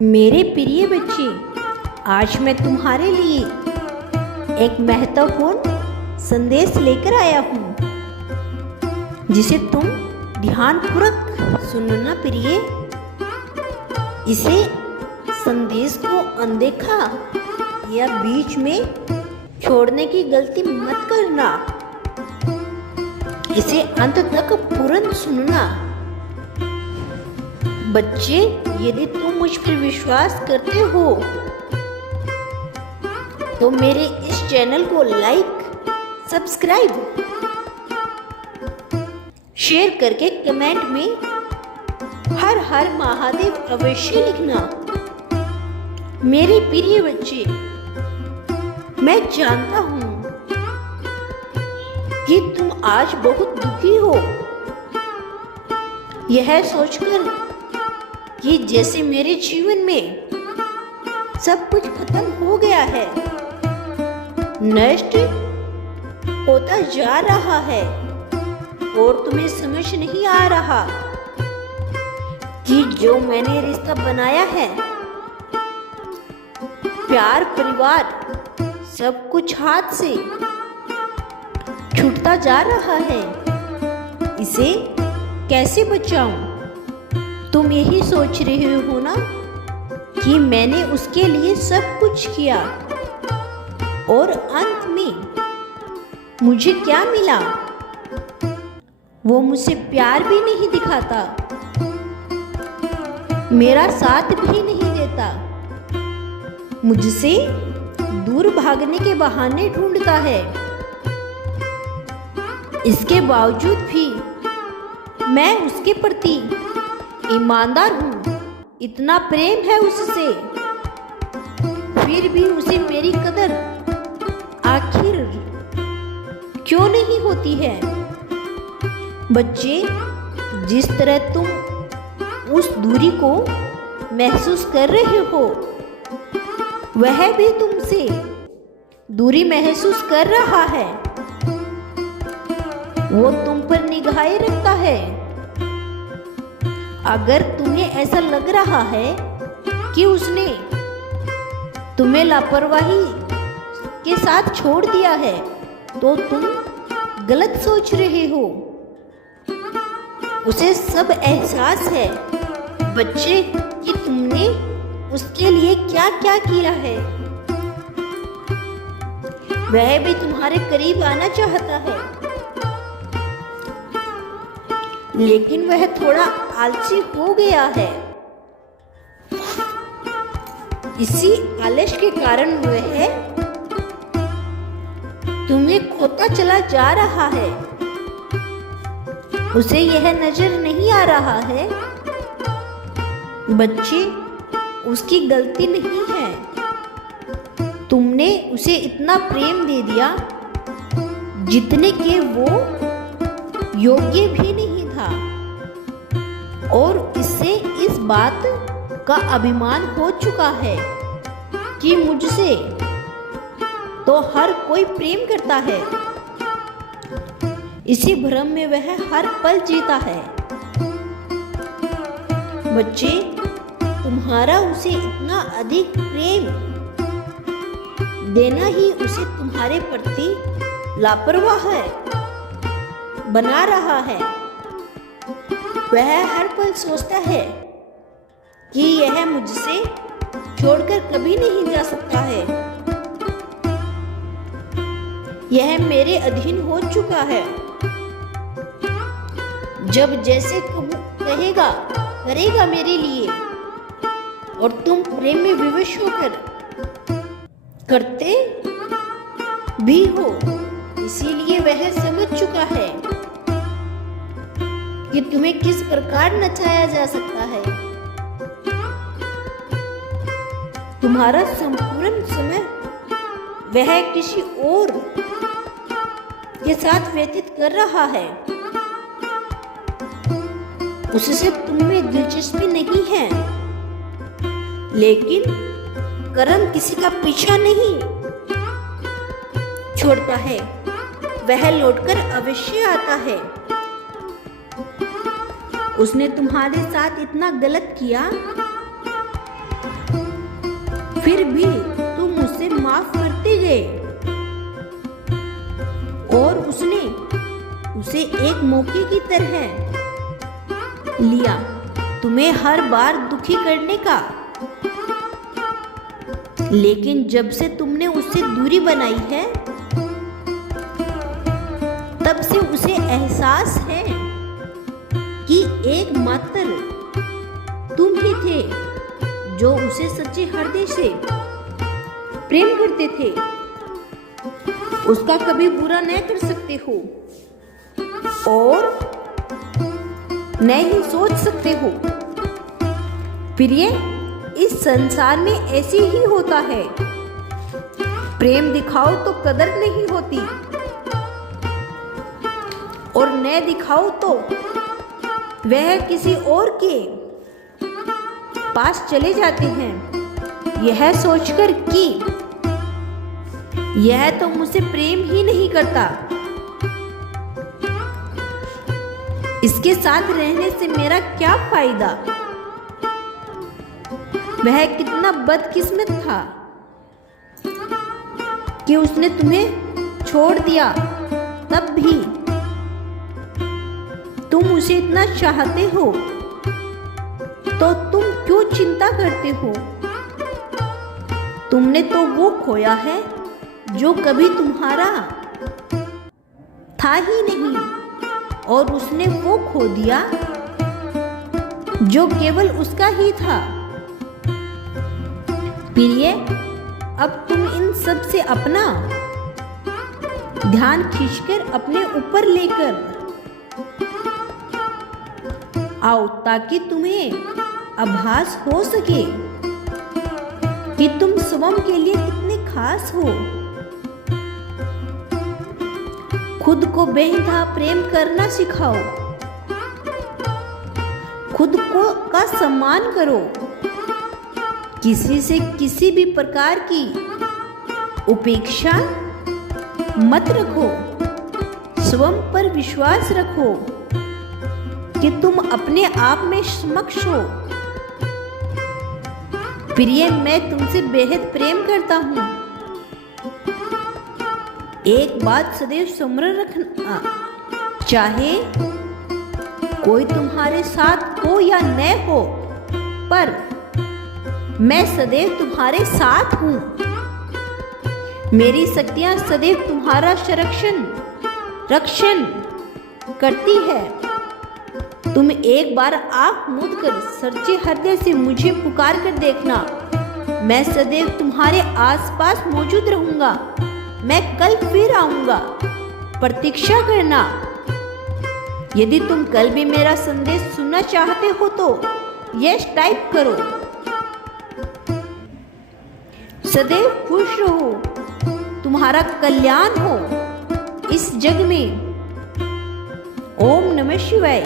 मेरे प्रिय बच्चे, आज मैं तुम्हारे लिए एक महत्वपूर्ण संदेश लेकर आया हूँ, जिसे तुम ध्यानपूर्वक सुनना प्रिय। इसे संदेश को अनदेखा या बीच में छोड़ने की गलती मत करना। इसे अंत तक पूर्ण सुनना। बच्चे, यदि तुम मुझ पर विश्वास करते हो तो मेरे इस चैनल को लाइक, सब्सक्राइब, शेयर करके कमेंट में हर हर महादेव अवश्य लिखना। मेरे प्रिय बच्चे, मैं जानता हूं कि तुम आज बहुत दुखी हो, यह सोचकर कि जैसे मेरे जीवन में सब कुछ खत्म हो गया है, नष्ट होता जा रहा है, और तुम्हें समझ नहीं आ रहा कि जो मैंने रिश्ता बनाया है, प्यार, परिवार, सब कुछ हाथ से छूटता जा रहा है। इसे कैसे बचाऊं? तुम यही सोच रहे हो ना कि मैंने उसके लिए सब कुछ किया और अंत में मुझे क्या मिला? वो मुझसे प्यार भी नहीं दिखाता, मेरा साथ भी नहीं देता, मुझसे दूर भागने के बहाने ढूंढता है। इसके बावजूद भी मैं उसके प्रति ईमानदार हूँ, इतना प्रेम है उससे, फिर भी उसे मेरी कदर आखिर क्यों नहीं होती है? बच्चे, जिस तरह तुम उस दूरी को महसूस कर रहे हो, वह भी तुमसे दूरी महसूस कर रहा है। वो तुम पर निगाहें रखता है। अगर तुम्हें ऐसा लग रहा है कि उसने तुम्हें लापरवाही के साथ छोड़ दिया है, तो तुम गलत सोच रहे हो। उसे सब एहसास है बच्चे कि तुमने उसके लिए क्या क्या किया है। वह भी तुम्हारे करीब आना चाहता है, लेकिन वह थोड़ा आलसी हो गया है। इसी आलस के कारण वह तुम्हें खोता चला जा रहा है। उसे यह नजर नहीं आ रहा है बच्चे, उसकी गलती नहीं है। तुमने उसे इतना प्रेम दे दिया जितने के वो योग्य भी नहीं था, और इससे इस बात का अभिमान हो चुका है कि मुझसे तो हर कोई प्रेम करता है। इसी भ्रम में वह हर पल जीता है। बच्चे, तुम्हारा उसे इतना अधिक प्रेम देना ही उसे तुम्हारे प्रति लापरवाह बना रहा है। वह हर पल सोचता है कि यह मुझसे छोड़कर कभी नहीं जा सकता है। यह मेरे अधीन हो चुका है। जब जैसे कहेगा करेगा मेरे लिए, और तुम प्रेम में विवश होकर करते भी हो। इसीलिए वह समझ चुका है कि तुम्हें किस प्रकार नचाया जा सकता है। तुम्हारा संपूर्ण समय वह किसी और के साथ व्यतीत कर रहा है। उससे तुम्हें दिलचस्पी नहीं है, लेकिन कर्म किसी का पीछा नहीं छोड़ता है, वह लौटकर अवश्य आता है। उसने तुम्हारे साथ इतना गलत किया फिर भी तुम मुझसे माफ करते गए और उसने उसे एक मौके की तरह लिया तुम्हें हर बार दुखी करने का। लेकिन जब से तुमने उससे दूरी बनाई है तब से उसे एहसास है कि एकमात्र तुम ही थे जो उसे सच्चे हृदय से प्रेम करते थे। उसका कभी बुरा न कर सकते हो और न ही सोच सकते हो। प्रिय, इस संसार में ऐसे ही होता है। प्रेम दिखाओ तो कदर नहीं होती और न दिखाओ तो वह किसी और के पास चले जाते हैं यह सोचकर कि यह तो मुझसे प्रेम ही नहीं करता, इसके साथ रहने से मेरा क्या फायदा। वह कितना बदकिस्मत था कि उसने तुम्हें छोड़ दिया। तब भी तुम उसे इतना चाहते हो तो तुम क्यों चिंता करते हो। तुमने तो वो खोया है जो कभी तुम्हारा था ही नहीं और उसने वो खो दिया जो केवल उसका ही था। प्रिय, अब तुम इन सब से अपना ध्यान खींचकर अपने ऊपर लेकर आओ ताकि तुम्हें आभास हो सके कि तुम स्वयं के लिए कितने खास हो। खुद को बेइंतहा प्रेम करना सिखाओ, खुद को का सम्मान करो, किसी से किसी भी प्रकार की उपेक्षा मत रखो, स्वयं पर विश्वास रखो कि तुम अपने आप में समक्ष हो। प्रिय, मैं तुमसे बेहद प्रेम करता हूँ। एक बात सदैव स्मरण रखना, चाहे कोई तुम्हारे साथ हो या न हो, पर मैं सदैव तुम्हारे साथ हूँ। मेरी शक्तियाँ सदैव तुम्हारा रक्षण करती है। तुम एक बार आंख मूंद कर सच्चे हृदय से मुझे पुकार कर देखना। मैं सदैव तुम्हारे आसपास मौजूद रहूंगा। मैं कल फिर आऊंगा, प्रतीक्षा करना। यदि तुम कल भी मेरा संदेश सुनना चाहते हो तो यस टाइप करो। सदैव खुश रहो, तुम्हारा कल्याण हो इस जग में। ओम नमः शिवाय।